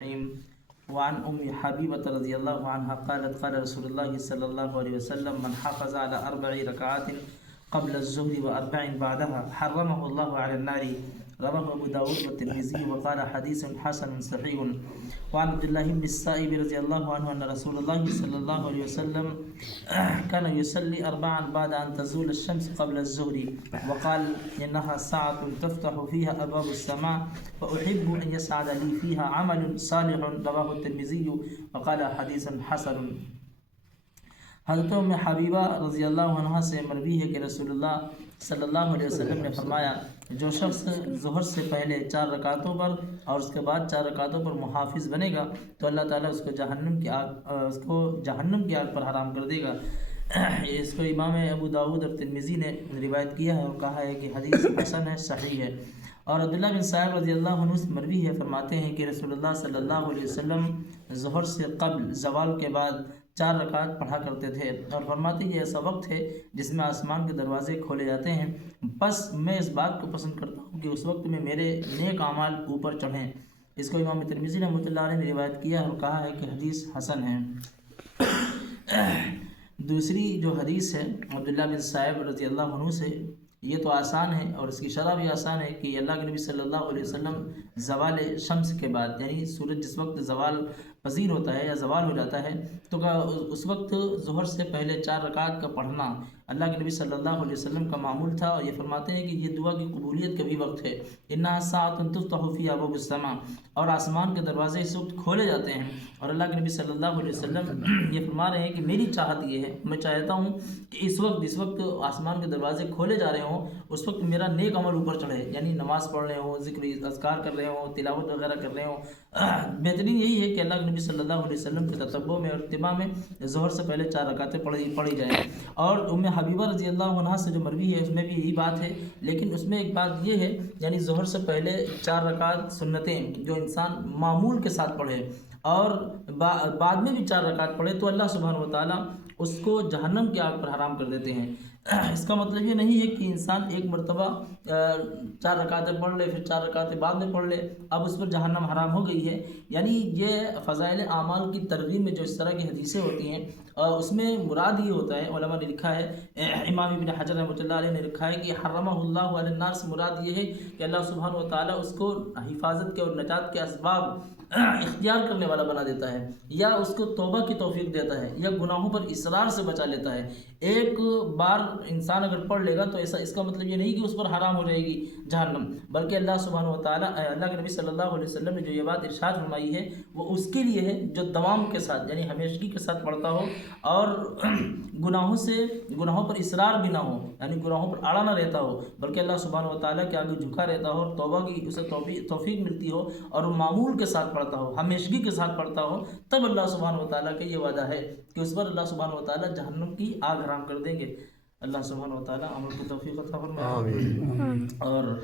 وعن حبيبة رضي الله عنها قالت قال رسول الله صلى الله عليه وسلم من حافظ على 4 ركعات قبل الظهر و4 بعدها حرمه الله على النار. رواه ابو داود والترمذي وقال حديث حسن صحيح. وعن عبد الله بن السائب رضي الله عنه أن رسول الله صلى الله عليه وسلم كان يصلي 4 بعد أن تزول الشمس قبل الظهر وقال إنها ساعة تفتح فيها أبواب السماء فأحب أن يسعد لي فيها عمل صالح. رواه الترمذي وقال حديث حسن. حضرت ام حبیبہ رضی اللہ عنہ سے مروی ہے کہ رسول اللہ صلی اللہ علیہ وسلم نے فرمایا جو شخص ظہر سے پہلے 4 رکعتوں پر اور اس کے بعد 4 رکعتوں پر محافظ بنے گا تو اللہ تعالیٰ اس کو جہنم کی آگ پر حرام کر دے گا. اس کو امام ابو داود اور ترمذی نے روایت کیا ہے اور کہا ہے کہ حدیث حسن ہے، صحیح ہے. اور عبداللہ بن صاحب رضی اللہ عنہ سے مروی ہے، فرماتے ہیں کہ رسول اللہ صلی اللہ علیہ وسلم ظہر سے قبل زوال کے بعد 4 رکعت پڑھا کرتے تھے اور فرماتے ہیں یہ ایسا وقت ہے جس میں آسمان کے دروازے کھولے جاتے ہیں، بس میں اس بات کو پسند کرتا ہوں کہ اس وقت میں میرے نیک اعمال اوپر چڑھیں. اس کو امام ترمذی رحمۃ اللہ علیہ نے روایت کیا اور کہا ہے کہ حدیث حسن ہے. دوسری جو حدیث ہے عبداللہ بن صاحب رضی اللہ عنہ سے، یہ تو آسان ہے اور اس کی شرح بھی آسان ہے کہ اللہ کے نبی صلی اللہ علیہ وسلم زوال شمس کے بعد یعنی سورج جس وقت زوال پذیر ہوتا ہے یا زوال ہو جاتا ہے تو اس وقت ظہر سے پہلے 4 رکعت کا پڑھنا اللہ کے نبی صلی اللہ علیہ وسلم کا معمول تھا. اور یہ فرماتے ہیں کہ یہ دعا کی قبولیت کا بھی وقت ہے. انہا ساعۃ تفتح فیہا ابواب السماء، اور آسمان کے دروازے اس وقت کھولے جاتے ہیں. اور اللہ کے نبی صلی اللہ علیہ وسلم یہ فرما رہے ہیں کہ میری چاہت یہ ہے، میں چاہتا ہوں کہ اس وقت آسمان کے دروازے کھولے جا رہے ہوں اس وقت میرا نیک عمل اوپر چڑھے، یعنی نماز پڑھ رہے ہوں، ذکر اذکار کر رہے ہوں، تلاوت وغیرہ کر رہے ہوں. بہترین یہی ہے کہ اللہ کے نبی صلی اللہ علیہ وسلم کے تتبع میں اور اتباع میں ظہر سے پہلے 4 رکعتیں پڑھی جائیں. اور ام حبیبہ رضی اللہ عنہ سے جو مروی ہے اس میں بھی یہی بات ہے، لیکن اس میں ایک بات یہ ہے یعنی ظہر سے پہلے 4 رکعت سنتیں جو انسان معمول کے ساتھ پڑھے اور بعد میں بھی 4 رکعت پڑھے تو اللہ سبحانہ و تعالیٰ اس کو جہنم کی آگ پر حرام کر دیتے ہیں. اس کا مطلب یہ نہیں ہے کہ انسان ایک مرتبہ 4 رکعتیں پڑھ لے پھر 4 رکعتیں بعد میں پڑھ لے اب اس پر جہنم حرام ہو گئی ہے. یعنی یہ فضائل اعمال کی ترغیب میں جو اس طرح کی حدیثیں ہوتی ہیں اس میں مراد یہ ہوتا ہے، علماء نے لکھا ہے، امام ابن حجر رحمۃ اللہ علیہ نے لکھا ہے کہ حرمہ اللہ علی النار سے مراد یہ ہے کہ اللہ سبحانہ و تعالیٰ اس کو حفاظت کے اور نجات کے اسباب اختیار کرنے والا بنا دیتا ہے، یا اس کو توبہ کی توفیق دیتا ہے، یا گناہوں پر اصرار سے بچا لیتا ہے. ایک بار انسان اگر پڑھ لے گا تو ایسا اس کا مطلب یہ نہیں کہ اس پر حرام ہو جائے گی جہنم، بلکہ اللہ سبحانہ و تعالیٰ اللہ کے نبی صلی اللہ علیہ وسلم نے جو یہ بات ارشاد فرمائی ہے وہ اس کے لیے ہے جو دوام کے ساتھ یعنی ہمیشگی کے ساتھ پڑھتا ہو اور گناہوں پر اصرار بھی نہ ہو، یعنی گناہوں پر اڑا نہ رہتا ہو، بلکہ اللہ سبحانہ و تعالیٰ کے آگے جھکا رہتا ہو اور توبہ کی اسے توفیق ملتی ہو اور وہ معمول کے ساتھ پڑھتا ہو، ہمیشگی کے ساتھ پڑھتا ہو، تب اللہ سبحانہ و تعالیٰ کا یہ وعدہ ہے کہ اس پر اللہ سبحانہ و تعالیٰ جہنم کی آگ حرام کر دیں گے. اللہ سبحانہ و تعالیٰ عمل کی توفیق عطا فرمائے. اور